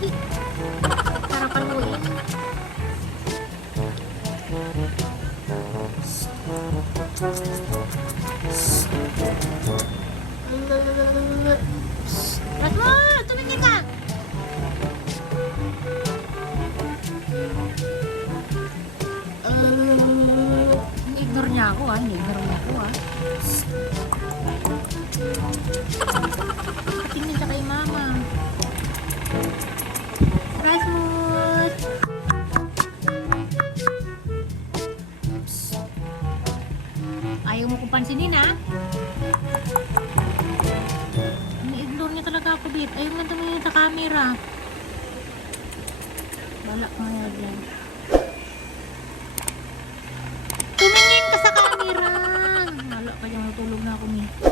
pogi. Para paluin. Rasmo, tumingin ka. Ini-ignore niya ako ah. Ini-ignore niya ako ah. Tingin siya kay mama. Rasmus! Ayaw mo kong pansinin ha? Ini-ignore niya talaga ako, Bit. Ayaw nga tumingin sa camera. Wala ka nga dyan. Tumingin ka sa camera! Wala ka dyan, matulog na ako, Bit.